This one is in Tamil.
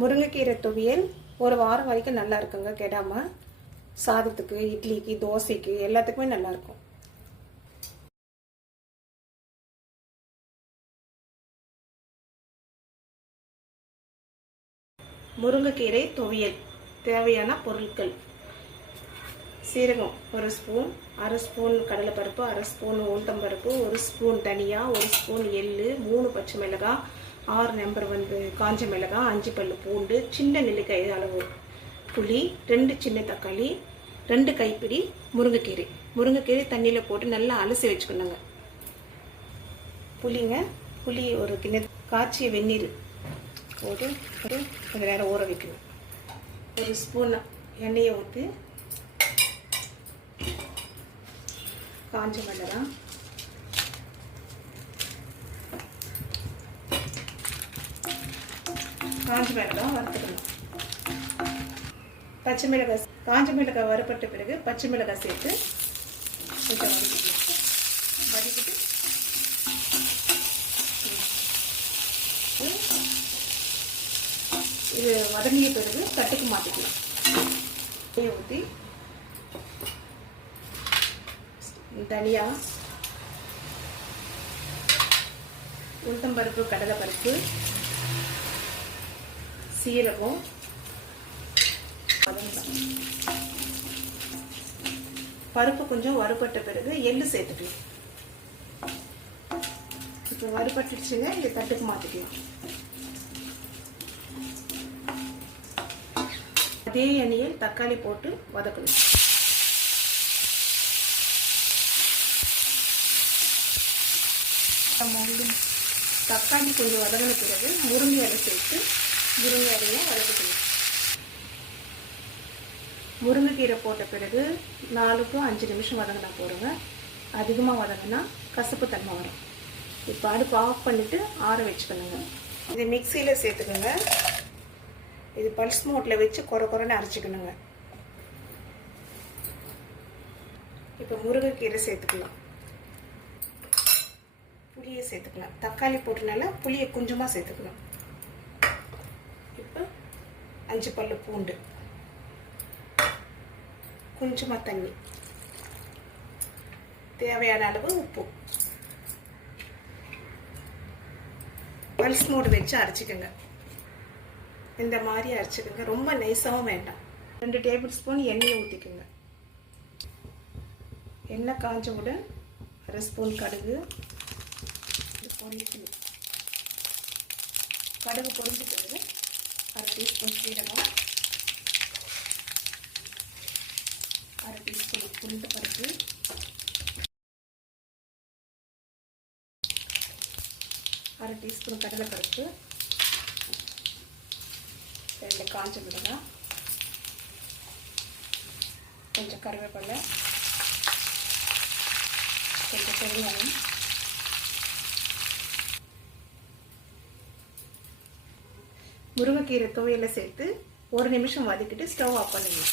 முருங்கைக்கீரை துவியல் ஒரு வாரம் வரைக்கும் நல்லா இருக்குங்க கெடாம. சாதத்துக்கு இட்லிக்கு தோசைக்கு எல்லாத்துக்குமே நல்லா இருக்கும். முருங்கைக்கீரை துவியல். தேவையான பொருட்கள். சீரகம் ஒரு ஸ்பூன் அரை ஸ்பூன் கடலைப்பருப்பு அரை ஸ்பூன் உளுத்தம்பருப்பு ஒரு ஸ்பூன் தனியா ஒரு ஸ்பூன் எள்ளு மூணு பச்சை மிளகாய் ஆறு நம்பர் வந்து காஞ்ச மிளகாய் அஞ்சு பல் பூண்டு சின்ன நெல்லிக்காய் அளவு புளி ரெண்டு சின்ன தக்காளி ரெண்டு கைப்பிடி முருங்கைக்கீரை. முருங்கைக்கீரை தண்ணியில் போட்டு நல்லா அலசி வச்சுக்கணுங்க. புளிங்க புளி ஒரு கிண்ண காய்ச்சிய வெந்நீர் போட்டு ஒரு கொஞ்சம் நேரம் ஊற வைக்கணும். ஒரு ஸ்பூன் எண்ணெயை ஊற்றி காஞ்ச மிளகாய் காஞ்ச மிளகாய் வறுத்துக்கணும் பச்சை மிளகாய் காஞ்ச மிளகாய் வறுப்பட்ட பிறகு பச்சை மிளகாய் சேர்த்து கொஞ்சம் வதக்கிக்கலாம் வதக்கிட்டு இது வதங்கிய பிறகு கட்டுக்கு மாற்றிக்கலாம் ஊற்றி தனியா உளுத்தம்பருப்பு கடலைப்பருப்பு சீரகம். பருப்பு கொஞ்சம் வறுபட்ட பிறகு எள்ளு சேர்த்துக்கலாம். இப்போ வறுபட்டுச்சுங்க இந்த தட்டுக்கு மாற்றிக்கலாம் அதே எண்ணெயில் தக்காளி போட்டு வதக்கணும். தக்காளி கொஞ்சம் வதங்கின பிறகு முருங்கை இலை சேர்த்து முருங்கை இலையை வதக்கிக்கணும். முருங்கைக்கீரை போட்ட பிறகு நாலு டு அஞ்சு நிமிஷம் வதங்கினா போடுங்க. அதிகமாக வதங்கினா கசப்பு தன்மை வரும். இப்போ அடுப்பு ஆஃப் பண்ணிவிட்டு ஆற வச்சுக்கணுங்க. இது மிக்சியில் சேர்த்துக்கோங்க. இது பல்ஸ் மோட்டில் வச்சு குறை குறைன்னு அரைச்சிக்கணுங்க. இப்போ முருங்கைக்கீரை சேர்த்துக்கலாம். புளியை சேர்த்துக்கலாம். தக்காளி போட்டனால புளியை கொஞ்சமாக சேர்த்துக்கலாம். அஞ்சு பல்லு பூண்டு. கொஞ்சமாக தண்ணி. தேவையான அளவு உப்பு. பல்ஸ் மூடு வச்சு அரைச்சிக்கோங்க. இந்த மாதிரி அரைச்சிக்கோங்க. ரொம்ப நைஸாகவும் வேண்டாம். ரெண்டு டேபிள் ஸ்பூன் எண்ணெயை ஊற்றிக்கோங்க எண்ணெய் காஞ்சவுடன் அரை ஸ்பூன் கடுகு. பொரிக்கணும் கடுகு பொரிஞ்ச அரை டீஸ்பூன் சீரகம் அரை டீஸ்பூன் உளுந்து பருப்பு அரை டீஸ்பூன் கடலைப்பருப்பு ரெண்டு காஞ்ச மிளகாய் கொஞ்சம் கருவேப்பிலை கொஞ்சம் பெருங்காயம் முருங்கைக்கீரை துவையில் சேர்த்து ஒரு நிமிஷம் வதக்கிட்டு ஸ்டவ் ஆஃப் பண்ணிடலாம்.